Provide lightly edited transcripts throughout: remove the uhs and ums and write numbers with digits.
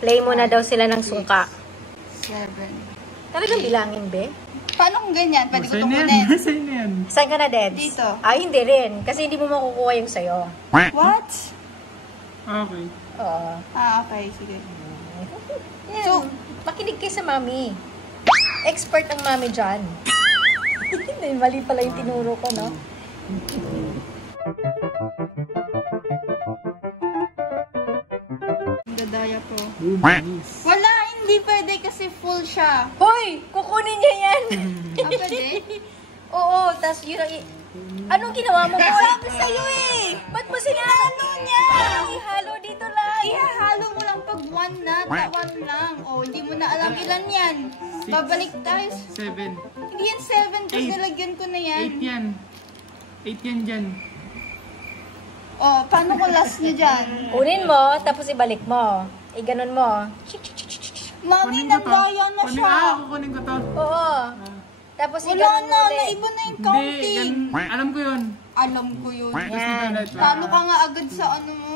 Play muna daw sila ng sungka. 7. Talagang bilangin, be? Paano kung ganyan? Pwede ko tungkunin. Saan yan? Saan ka na, Deds? Dito. Ay, hindi rin. Kasi hindi mo makukuha yung sayo. What? Okay. Oo. Okay. Sige. Yan. So, makinig kayo sa mami. Expert ang mami dyan. Mali pala yung tinuro ko, no? Dadaya po. Nice. Wala, hindi pwede kasi full siya. Hoy! Kukunin niya yan! Pwede? Oo, tas yun ang... Anong ginawa mo? Sabi sa'yo eh! Ba't mo sinahalo niya? Ihalo dito lang! Ihahalo mo lang pag 1 na, 1 lang. O, hindi mo na alam ilan yan. Babalik tayo. 7. Hindi yan 7 kasi nilagyan ko na yan. 8 yan. 8 yan dyan. O, paano ko last niya dyan? Kunin mo, tapos ibalik mo. Ganon mo. Mami, nagdaya na siya. Kukunin ko to. Oo. Tapos Wala iganon na, mo ulit. naiba na yung counting. Alam ko yun. Alam ko yun. Yan. Talo ka nga agad sa ano mo.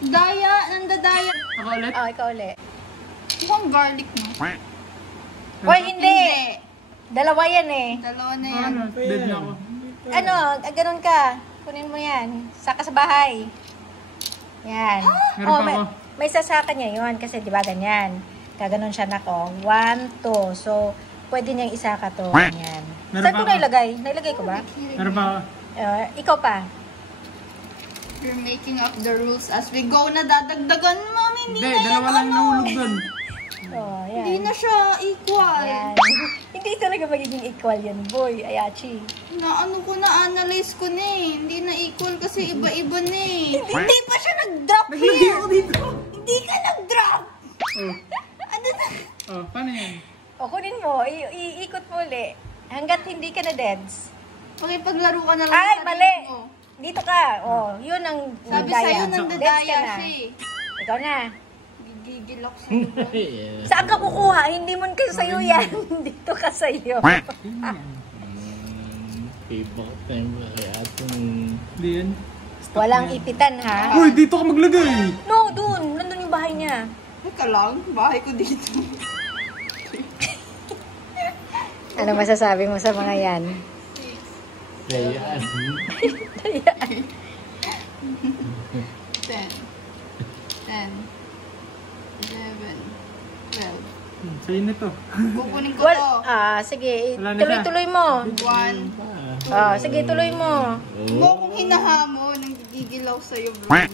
Daya, nandadaya. Ako ulit? Oh, ikaw ulit. Mukhang garlic mo. Hoy, hindi! Dalawa yan eh. Dalawa na yan. Ano? Dead na ako. Ano, ganon ka. Kunin mo yan. Saka sa bahay. Yan. Meron pa may, ako. may sasaka niya yun. Kasi di ba ganyan. Kaganon siya nako. 1, 2. So, pwede niyang isaka to. Yan. Meron Saan pa ko ako. nailagay? Nailagay ko ba? Meron pa ako. Ikaw pa. You're making up the rules as we go na dadagdagan, Mami. Hindi Hindi, na yan dalawa lang ano. nahulog dun. Oh, yan. Hindi na siya equal. Yan. Hindi talaga magiging equal yan, boy. Ayachi. Ano ko na-analyze ko na eh. Hindi na equal kasi iba-iba na eh. Hindi pa siya nag-drop Naglagay here. ako dito. Hindi ka nag-drop! Oh. Ano na? Oh, paano yan? O, kunin mo. Iikot mo ulit. Hanggat hindi ka na deads. Pakipaglaro ka na lang. Ay, sa mali. sarili mo. Dito ka. O, yun ang Sabi daya. sa'yo, Deads nandadaya ka na. siya eh. Ikaw na. Gigigil ako sa lugar. Saan ka kukuha? Hindi mo kayo sa'yo yan. Dito ka sa'yo. Payback time ba kaya itong... Hindi yan. Walang ipitan, ha? Uy, dito ka maglagay. No, dun. Nandun yung bahay niya. Teka lang, bahay ko dito. Ano masasabi mo sa mga yan? Kayaan. 10, 11, 12. Sa'yo na to. Kukunin ko Well, to. sige. Wala na Tuloy-tuloy mo. 1. Sige, tuloy mo. Huwag mo akong hinahamon. Nanggigigil ako sa'yo, bros.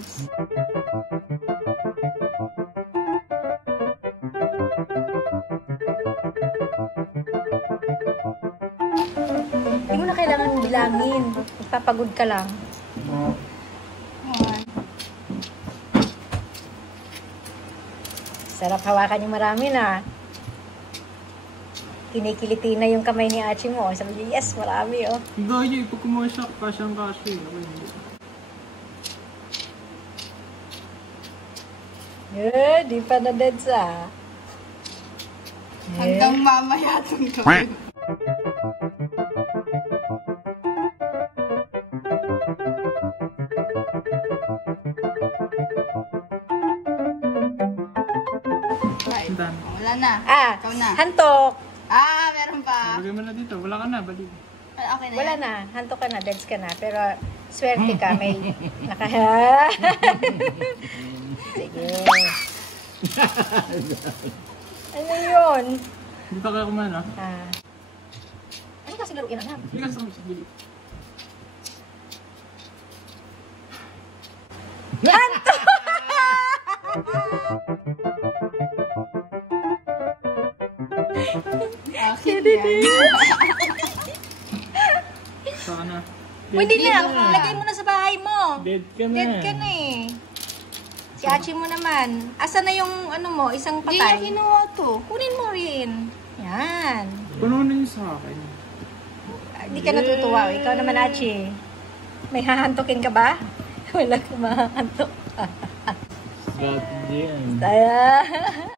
Hindi mo na kailangan bilangin. Magpapagod ka lang. 1. Sarap hawakan yung marami na. Kinikiliti na yung kamay ni Achi mo. Sabi niya, yes, marami, oh. Gaya, pag kumuha siya, kasyang-kasya. Ako hindi. Di pa na dead sa. Hanggang mamaya itong gawin. Right. Ang dami. Wala na. Ikaw na. Hantok. Meron pa. Lagay mo na dito. Wala ka na, balik. Okay na Wala yan. na. Hantok ka na. Deads ka na. Pero, swerte ka. May naka... Sige. Ano yun? Dito kaya kumain, ha? Ano kasi laro yan, anak? Hindi ka sa gili. Akin yan. Saka na. Hindi na. Dito ka. Lagay mo na sa bahay mo. Dead ka na. Dead ka na eh. Si Achi mo naman. Asa na yung ano mo, isang Hindi niya patay? kinuha to. Kunin mo rin. Yan. Puno na yun sa akin. Hindi ka natutuwa. Ikaw naman, Achi. May hahantokin ka ba? Wala kang mahahantok. Got yan. Kaya...